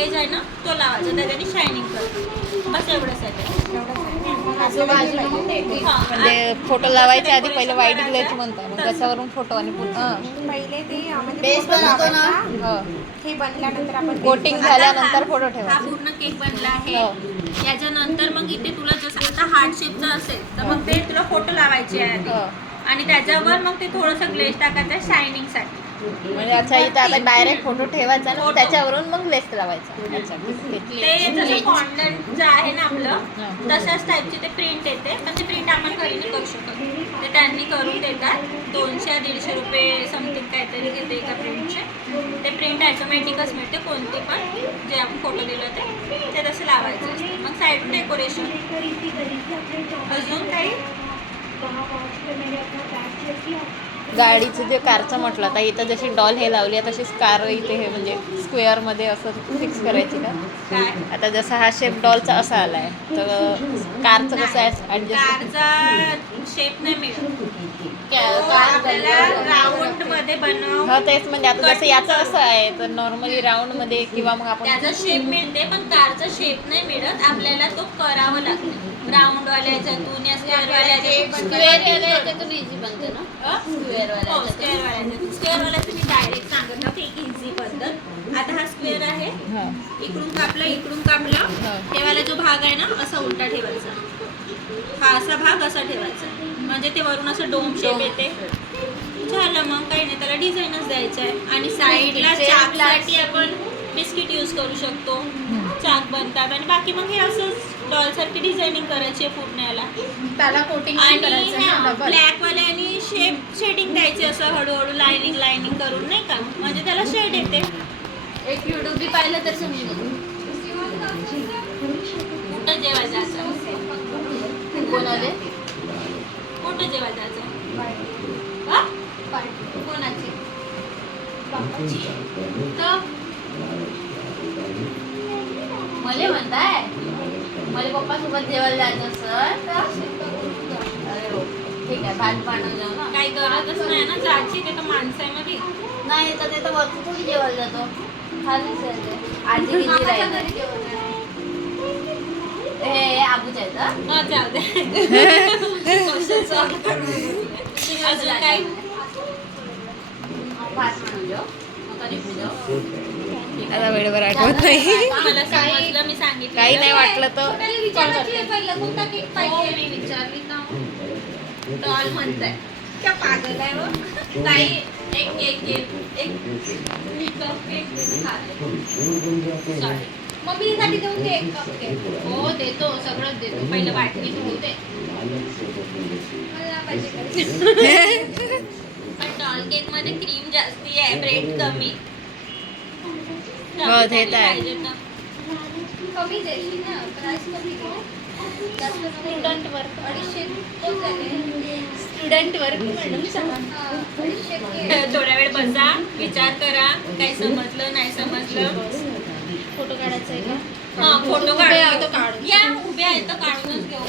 Glaze आहे ना तो लावायचा, त्याच्याने शायनिंग करतो. बस एवढंच आहे म्हणजे फोटो लावायच्या आधी पहिले व्हाईट ग्लेज म्हणतात, मग त्याच्यावरून फोटो आणि पहिले ते म्हणजे फोटो लावायचा. हे बनल्यानंतर आपण कोटिंग झाल्यानंतर फोटो हा ठेवायचा. पूर्ण केक बनला आहे. याच्यानंतर मग इथे तुला जसं आता हार्ट शेपचा असेल तर मग ते तुला फोटो लावायचे आहे आधी. आणि त्याच्यावर मग ते थोडंसं ग्लेज टाकायचं शायनिंगसाठी. म्हणजे अच्छा इथं आता डायरेक्ट फोटो ठेवायचा ना, त्याच्यावरून मग ग्लेज लावायचा. अच्छा ते जसं फॉन्डंट जे आहे ना आपलं तशाच टाईपची ते प्रिंट येते, पण ते प्रिंट आपण घरी नाही करू शकत. ते त्यांनी करून देतात. 200-150 रुपये समथिंग काहीतरी घेते एका प्रिंटचे. ते प्रिंट ॲटोमॅटिकच मिळते, कोणती पण जे आपण फोटो दिलं ते तसं लावायचं असतं. मग साईड डेकोरेशन अजून काही गाडीचं जे कारचं म्हटलं आता इथं जशी डॉल हे लावली आहे तशीच कार इथे हे म्हणजे स्क्वेअरमध्ये असं फिक्स करायची का? काय आता जसा हा शेप डॉलचा असा आला आहे तर कारचं कसं आहे ॲडजस्ट? कारचा शेप नाही मिळत. आपल्याला राऊंड मध्ये बनव. हा तेच म्हणजे आता जसं याचं असं आहे तर नॉर्मली राऊंडमध्ये किंवा मग आपण त्याचा शेप मिळते पण कारचा शेप नाही मिळत. आपल्याला तो करावा लागतो. राऊंड वाल्याच्यातून या स्क्वेअर वाल्याच्यातून इझी बनते ना. स्क्वेअर वाल्याचं मी डायरेक्ट सांगत होते एक इझी पद्धत. आता हा स्क्वेअर आहे, इकडून कापला हे वाला जो भाग आहे ना असा उलटा ठेवायचा. हा असा भाग असा ठेवायचा म्हणजे ते वरून असं डोम शेप येते. झालं मग काही नाही, त्याला डिझाईनच द्यायचं आहे. आणि साईडला चाकसाठी आपण बिस्किट यूज करू शकतो. चाक बनतात आणि बाकी मग हे असंच डॉल सारखी डिझायनिंग करायची आहे पूर्ण याला. त्याला कोटिंग आणि करायचं. ब्लॅक वाल्यानी शेडिंग द्यायची असं हळूहळू लाईनिंग करून नाही का, म्हणजे त्याला शेड येते. एक युट्यूब बी पाहिलं तर समजून कुठं जेवायला जायचं, कोणाले कुठं जेवायला जायचं कोणाची तर मला म्हणताय मला पप्पा सोबत जेवायला जायचं सर तर अरे हो ठीक आहे भात पाणी जाऊ ना. काही गरजच नाही ना जायची, ते तर माणसामध्ये. नाही तर ते तर वरती थोडी जेवायला जातो खालीच आहे. आजी किती राहील हे आबूच्या इथं हा जाऊ दे. अजून काही भात म्हणून जाऊ मग कधी जाऊ. आता वेळेवर आठवत नाही. मला समजलं, मी सांगितलं काही नाही वाटलं तर मी विचारली का डॉल म्हणताय त्या पागल आहे हो. ताई एक मम्मीसाठी देऊन दे एक कप केक. हो देतो, सगळंच देतो. पहिलं वाटणी होऊ दे. पण डॉल केक मध्ये क्रीम जास्ती आहे, ब्रेड कमी. हो, ते तर आहे. पाहिजे ना. कमी देशील ना, प्राइस कमी दे. Student work 250 student work madam थोड्या वेळ बसा, विचार करा, काही समजलं नाही समजलं. फोटो काढायचा आहे का? हा फोटो काढू या, उभे आहे तर काढूनच घेऊ.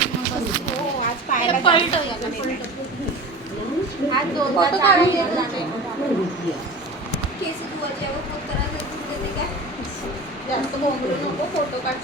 हो आज पाहायला आज जास्त बोंबलू नको, फोटो काढ.